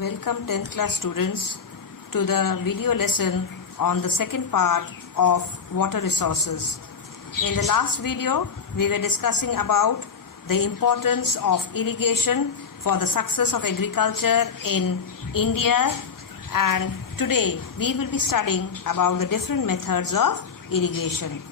Welcome 10th class students to the video lesson on the second part of water resources. In the last video, we were discussing about the importance of irrigation for the success of agriculture in India, and today we will be studying about the different methods of irrigation.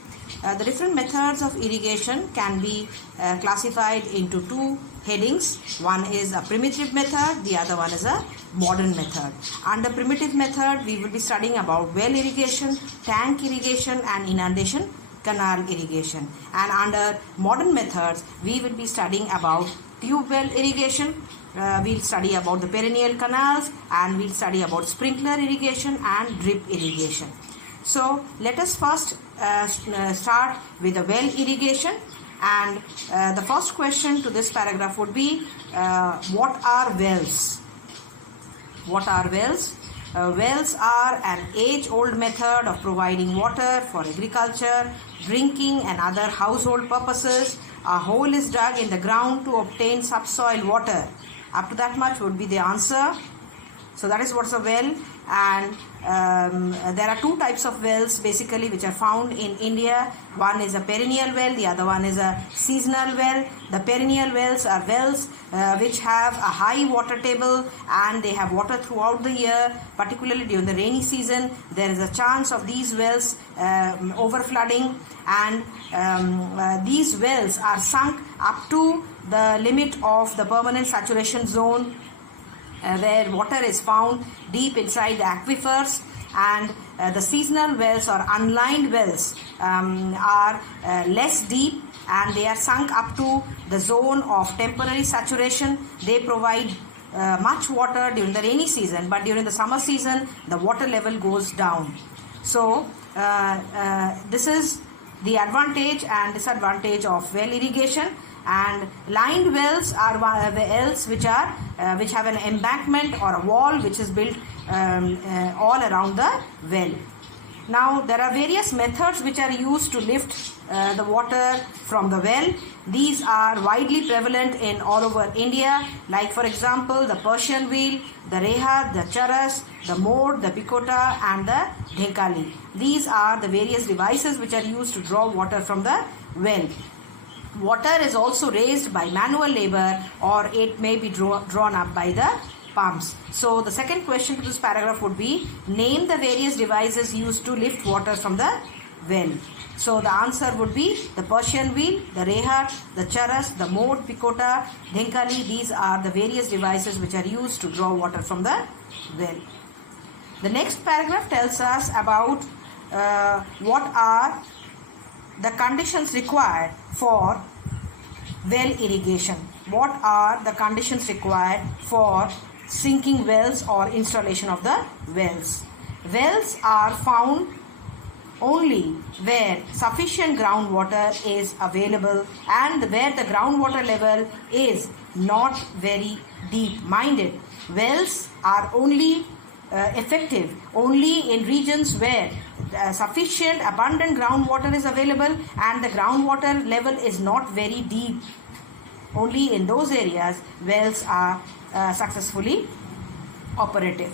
The different methods of irrigation can be classified into two headings. One is a primitive method, the other one is a modern method. Under primitive method, we will be studying about well irrigation, tank irrigation and inundation canal irrigation. And under modern methods, we will be studying about tube well irrigation. We'll study about the perennial canals, and we'll study about sprinkler irrigation and drip irrigation. So let us first start with the well irrigation, and the first question to this paragraph would be what are wells? What are wells? Wells are an age-old method of providing water for agriculture, drinking and other household purposes. A hole is dug in the ground to obtain subsoil water. Up to that much would be the answer. So that is what's a well, and there are two types of wells basically which are found in India. One is a perennial well, the other one is a seasonal well. The perennial wells are wells which have a high water table and they have water throughout the year, particularly during the rainy season. There is a chance of these wells overflooding, and these wells are sunk up to the limit of the permanent saturation zone, where water is found deep inside the aquifers. And the seasonal wells or unlined wells are less deep, and they are sunk up to the zone of temporary saturation. They provide much water during the rainy season, but during the summer season the water level goes down. So this is the advantage and disadvantage of well irrigation. And lined wells are wells which have an embankment or a wall which is built all around the well. Now there are various methods which are used to lift the water from the well. These are widely prevalent in all over India, like for example the Persian wheel, the rehat, the charas, the mode, the picota and the dhenkali. These are the various devices which are used to draw water from the well. Water is also raised by manual labor, or it may be drawn up by the pumps. So the second question to this paragraph would be, name the various devices used to lift water from the well. So the answer would be the Persian wheel, the rehat, the charas, the mode, picota, dhenkali. These are the various devices which are used to draw water from the well. The next paragraph tells us about what are the conditions required for well irrigation. What are the conditions required for sinking wells or installation of the wells? Wells are found only where sufficient groundwater is available and where the groundwater level is not very deep. Minded, wells are only effective only in regions where sufficient abundant groundwater is available and the groundwater level is not very deep. Only in those areas wells are successfully operative.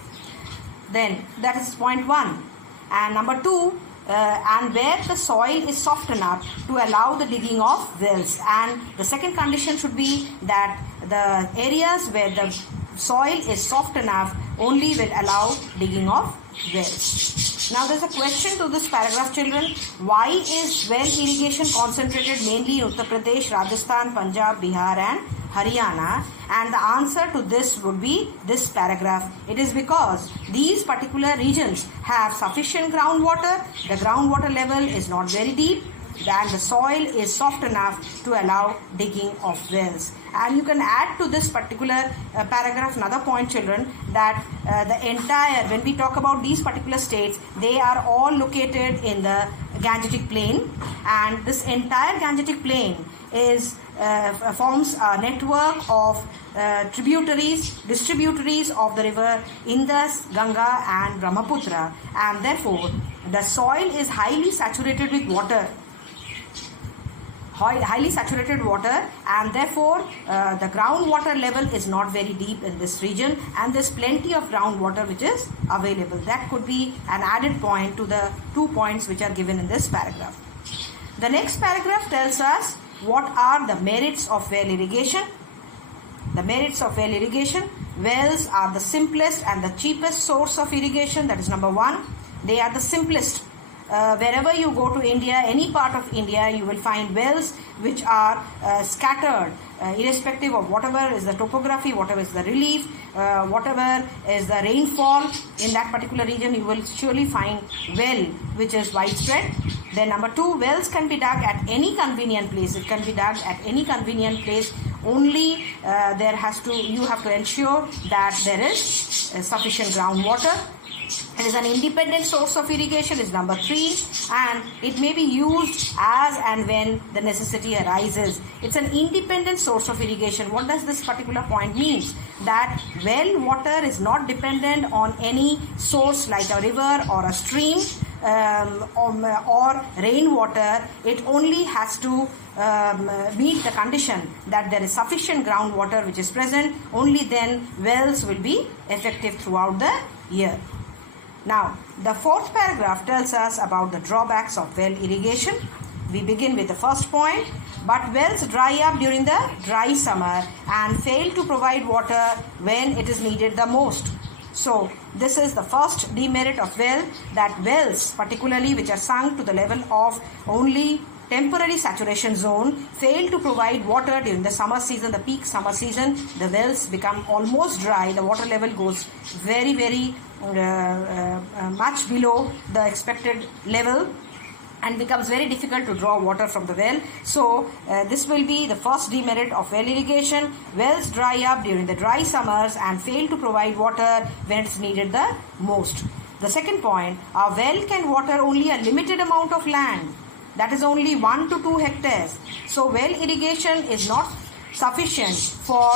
Then that is point one. And number two, and where the soil is soft enough to allow the digging of wells. And the second condition should be that the areas where the soil is soft enough only will allow digging of wells. Now there is a question to this paragraph, children. Why is well irrigation concentrated mainly in Uttar Pradesh, Rajasthan, Punjab, Bihar and Haryana? And the answer to this would be this paragraph. It is because these particular regions have sufficient groundwater, the groundwater level is not very deep, and the soil is soft enough to allow digging of wells. And you can add to this particular paragraph another point, children, that the entire, when we talk about these particular states, they are all located in the Gangetic Plain, and this entire Gangetic Plain is forms a network of distributaries of the river Indus, Ganga and Brahmaputra, and therefore the soil is highly saturated with water. highly saturated water, and therefore the groundwater level is not very deep in this region, and there's plenty of groundwater which is available. That could be an added point to the 2 points which are given in this paragraph. The next paragraph tells us what are the merits of well irrigation. The merits of well irrigation: wells are the simplest and the cheapest source of irrigation. That is number one. They are the simplest. Wherever you go to India, any part of India, you will find wells which are scattered, irrespective of whatever is the topography, whatever is the relief, whatever is the rainfall in that particular region. You will surely find well which is widespread. Then number two, wells can be dug at any convenient place. It can be dug at any convenient place. Only you have to ensure that there is sufficient groundwater. It is an independent source of irrigation is number three, and it may be used as and when the necessity arises. It's an independent source of irrigation. What does this particular point mean? That well water is not dependent on any source like a river or a stream or rainwater. It only has to meet the condition that there is sufficient groundwater which is present. Only then wells will be effective throughout the year. Now, the fourth paragraph tells us about the drawbacks of well irrigation. We begin with the first point. But wells dry up during the dry summer and fail to provide water when it is needed the most. So, this is the first demerit of well, that wells, particularly which are sunk to the level of only temporary saturation zone, fail to provide water during the summer season, the peak summer season. The wells become almost dry. The water level goes very, very much below the expected level and becomes very difficult to draw water from the well. So this will be the first demerit of well irrigation. Wells dry up during the dry summers and fail to provide water when it's needed the most. The second point, a well can water only a limited amount of land, that is only 1 to 2 hectares. So well irrigation is not sufficient for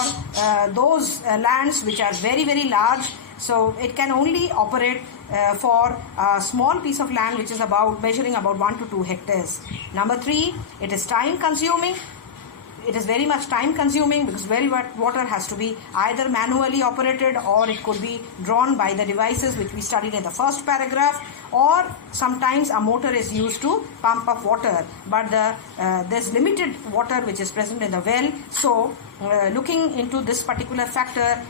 those lands which are very, very large. So it can only operate for a small piece of land which is measuring about 1 to 2 hectares. Number 3, it is time consuming. It is very much time consuming because well water has to be either manually operated or it could be drawn by the devices which we studied in the first paragraph, or sometimes a motor is used to pump up water, but there's limited water which is present in the well. So looking into this particular factor,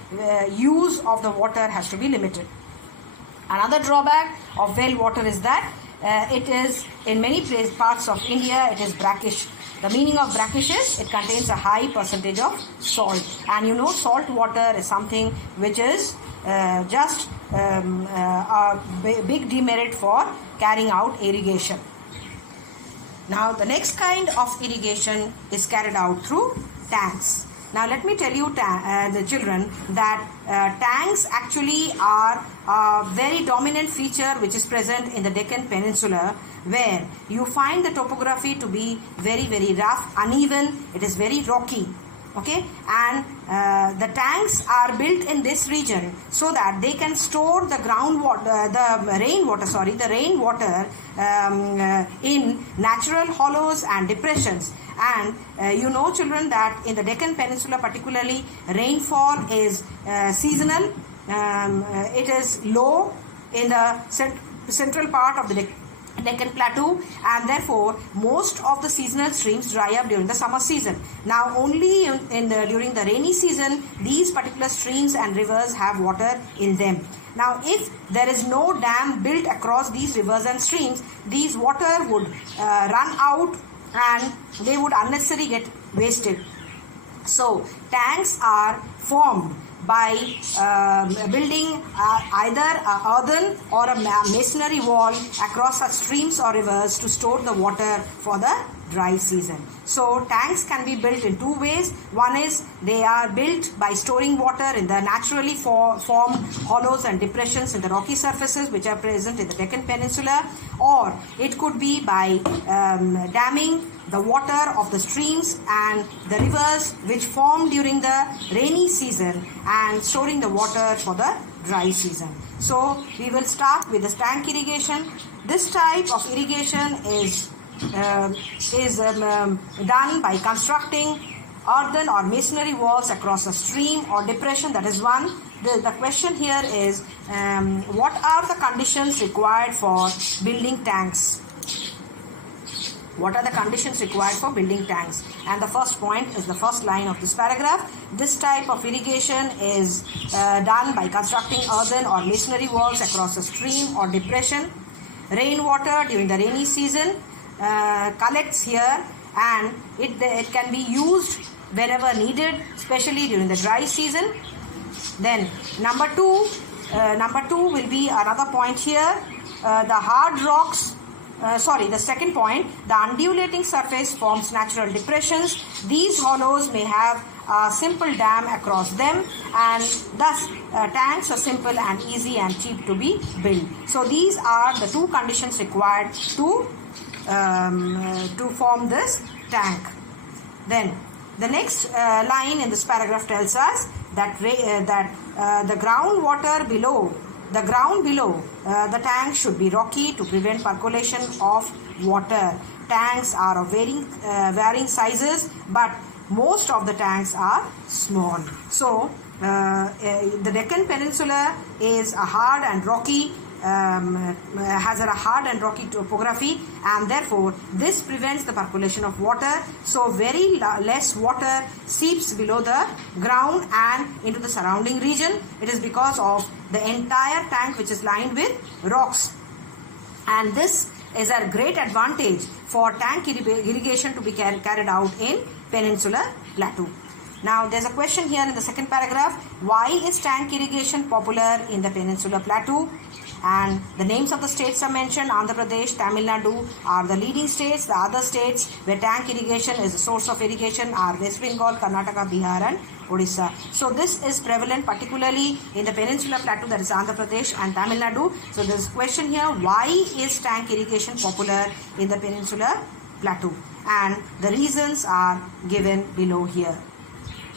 use of the water has to be limited. Another drawback of well water is that it is in many parts of India it is brackish. The meaning of brackish is it contains a high percentage of salt, and you know salt water is something which is just a big demerit for carrying out irrigation. Now the next kind of irrigation is carried out through tanks. Now let me tell you the children that tanks actually are a very dominant feature which is present in the Deccan Peninsula, where you find the topography to be very, very rough, uneven, it is very rocky. Okay, and the tanks are built in this region so that they can store the rainwater in natural hollows and depressions. And you know children that in the Deccan Peninsula particularly, rainfall is seasonal. It is low in the central part of the Deccan Plateau, and therefore most of the seasonal streams dry up during the summer season. Now only during the rainy season these particular streams and rivers have water in them. Now if there is no dam built across these rivers and streams, these water would run out and they would unnecessarily get wasted. So tanks are formed by building either an earthen or a masonry wall across such streams or rivers to store the water for the dry season. So tanks can be built in two ways. One is they are built by storing water in the naturally formed hollows and depressions in the rocky surfaces which are present in the Deccan Peninsula, or it could be by damming the water of the streams and the rivers which form during the rainy season and storing the water for the dry season. So we will start with the tank irrigation. This type of irrigation is done by constructing earthen or masonry walls across a stream or depression. That is one. The question here is, what are the conditions required for building tanks? What are the conditions required for building tanks? And the first point is the first line of this paragraph. This type of irrigation is done by constructing earthen or masonry walls across a stream or depression. Rainwater during the rainy season collects here, and it can be used whenever needed, especially during the dry season. Then number two will be another point here. The hard rocks. The second point, the undulating surface forms natural depressions. These hollows may have a simple dam across them, and thus tanks are simple and easy and cheap to be built. So these are the two conditions required to form this tank. Then the next line in this paragraph tells us that the groundwater below. The ground below the tank should be rocky to prevent percolation of water. Tanks are of varying sizes, but most of the tanks are small. So the Deccan Peninsula is a hard and rocky has a hard and rocky topography, and therefore this prevents the percolation of water. So very less water seeps below the ground and into the surrounding region. It is because of the entire tank which is lined with rocks, and this is a great advantage for tank irrigation to be carried out in Peninsula Plateau. Now there's a question here in the second paragraph. Why is tank irrigation popular in the Peninsula Plateau? And the names of the states are mentioned. Andhra Pradesh, Tamil Nadu are the leading states. The other states where tank irrigation is the source of irrigation are West Bengal, Karnataka, Bihar and Odisha. So this is prevalent particularly in the Peninsula Plateau, that is Andhra Pradesh and Tamil Nadu. So there's a question here, why is tank irrigation popular in the Peninsula Plateau? And the reasons are given below here.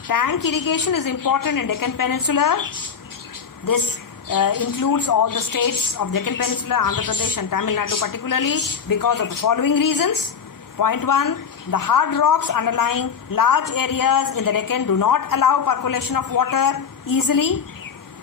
Tank irrigation is important in Deccan Peninsula. This includes all the states of Deccan Peninsula, Andhra Pradesh and Tamil Nadu particularly, because of the following reasons. Point 1, the hard rocks underlying large areas in the Deccan do not allow percolation of water easily.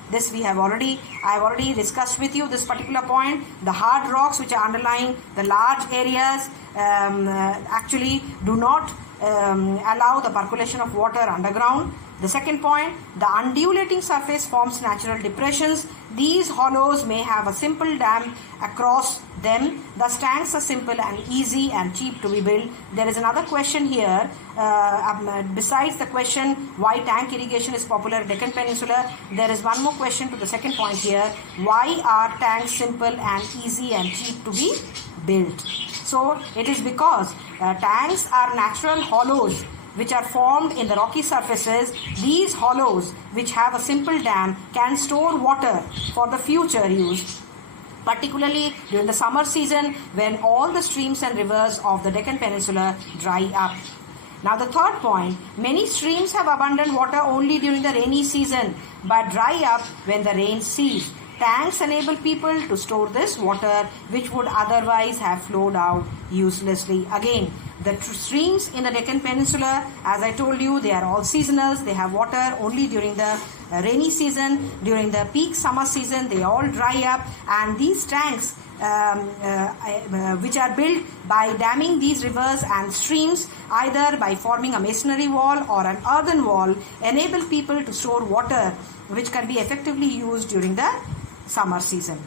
This I have already discussed with you this particular point. The hard rocks which are underlying the large areas actually do not allow the percolation of water underground. The second point, the undulating surface forms natural depressions. These hollows may have a simple dam across them. Thus tanks are simple and easy and cheap to be built. There is another question here. Besides the question why tank irrigation is popular in Deccan Peninsula, there is one more question to the second point here. Why are tanks simple and easy and cheap to be built? So it is because tanks are natural hollows which are formed in the rocky surfaces. These hollows, which have a simple dam, can store water for the future use, particularly during the summer season when all the streams and rivers of the Deccan Peninsula dry up. Now the third point, many streams have abundant water only during the rainy season but dry up when the rains cease. Tanks enable people to store this water which would otherwise have flowed out uselessly. Again, the streams in the Deccan Peninsula, as I told you, they are all seasonals. They have water only during the rainy season. During the peak summer season, they all dry up, and these tanks which are built by damming these rivers and streams, either by forming a masonry wall or an earthen wall, enable people to store water which can be effectively used during the summer season.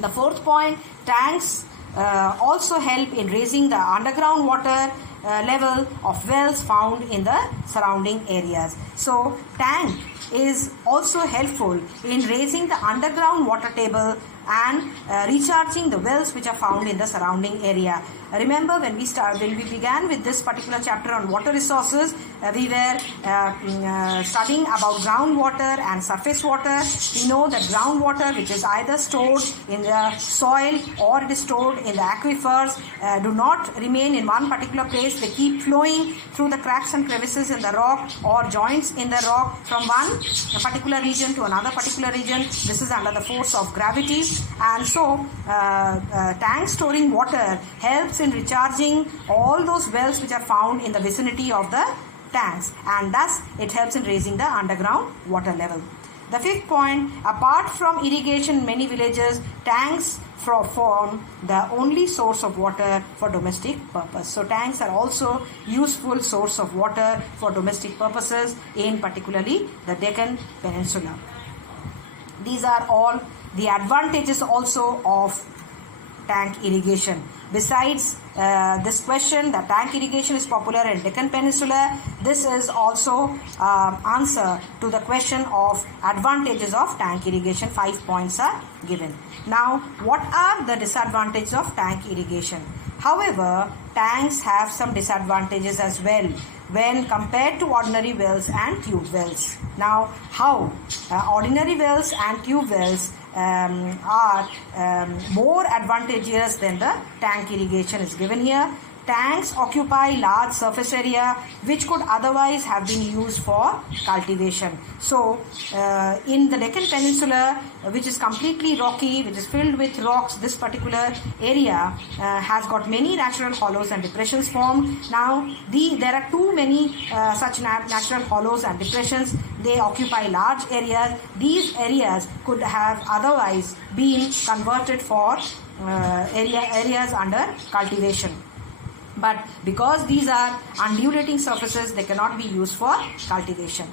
The fourth point, tanks also help in raising the underground water level of wells found in the surrounding areas. So tank is also helpful in raising the underground water table and recharging the wells which are found in the surrounding area. Remember, when we began with this particular chapter on water resources, we were studying about groundwater and surface water. We know that groundwater, which is either stored in the soil or it is stored in the aquifers, do not remain in one particular place. They keep flowing through the cracks and crevices in the rock or joint points in the rock from one particular region to another particular region. This is under the force of gravity, and so tanks storing water helps in recharging all those wells which are found in the vicinity of the tanks, and thus it helps in raising the underground water level. The fifth point, apart from irrigation in many villages, tanks form the only source of water for domestic purpose. So tanks are also useful source of water for domestic purposes in particularly the Deccan Peninsula. These are all the advantages also of tank irrigation. Besides this question, that tank irrigation is popular in Deccan Peninsula, this is also answer to the question of advantages of tank irrigation. 5 points are given. Now, what are the disadvantages of tank irrigation? However, tanks have some disadvantages as well when compared to ordinary wells and tube wells. Now, how? Ordinary wells and tube wells are more advantageous than the tank irrigation is given here. Tanks occupy large surface area which could otherwise have been used for cultivation. So, in the Deccan Peninsula, which is completely rocky, which is filled with rocks, this particular area has got many natural hollows and depressions formed. Now, there are too many such natural hollows and depressions. They occupy large areas. These areas could have otherwise been converted for areas under cultivation. But because these are undulating surfaces, they cannot be used for cultivation.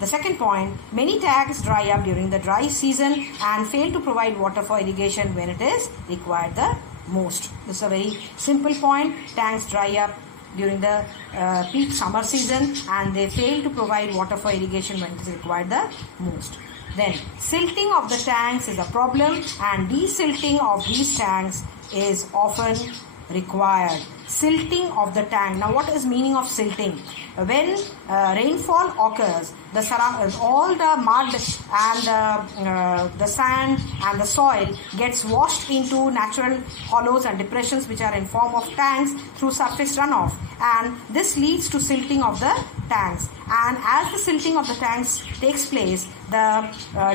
The second point, many tanks dry up during the dry season and fail to provide water for irrigation when it is required the most. This is a very simple point. Tanks dry up during the peak summer season and they fail to provide water for irrigation when it is required the most. Then, silting of the tanks is a problem, and desilting of these tanks is often required. Silting of the tank. Now, what is meaning of silting? When rainfall occurs, all the mud and the sand and the soil gets washed into natural hollows and depressions which are in form of tanks through surface runoff, and this leads to silting of the tanks. And as the silting of the tanks takes place, the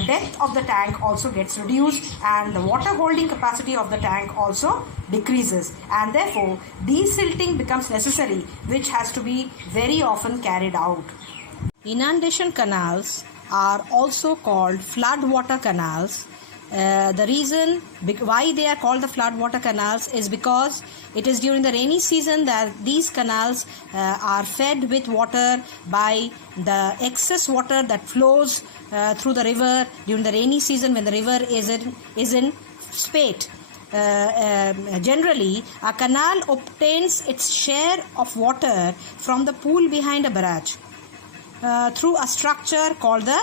depth of the tank also gets reduced and the water holding capacity of the tank also decreases, and therefore desilting becomes necessary, which has to be very often carried out. Inundation canals are also called floodwater canals. The reason why they are called the floodwater canals is because it is during the rainy season that these canals are fed with water by the excess water that flows through the river during the rainy season when the river is in spate. Generally, a canal obtains its share of water from the pool behind a barrage through a structure called the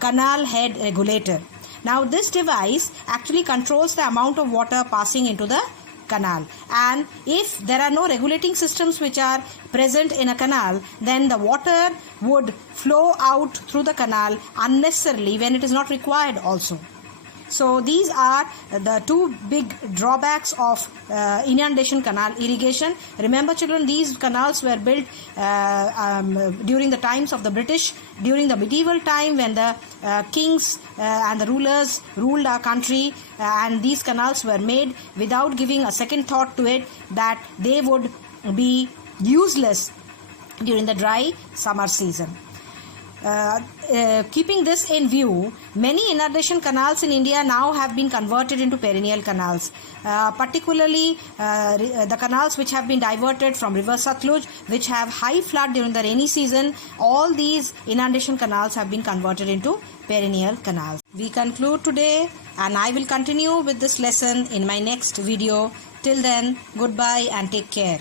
canal head regulator. Now, this device actually controls the amount of water passing into the canal, and if there are no regulating systems which are present in a canal, then the water would flow out through the canal unnecessarily when it is not required also. So these are the two big drawbacks of inundation canal irrigation. Remember children, these canals were built during the times of the British, during the medieval time when the kings and the rulers ruled our country, and these canals were made without giving a second thought to it that they would be useless during the dry summer season. Keeping this in view, many inundation canals in India now have been converted into perennial canals, particularly the canals which have been diverted from river Satluj, which have high flood during the rainy season. All these inundation canals have been converted into perennial canals. We conclude today, and I will continue with this lesson in my next video. Till then, goodbye and take care.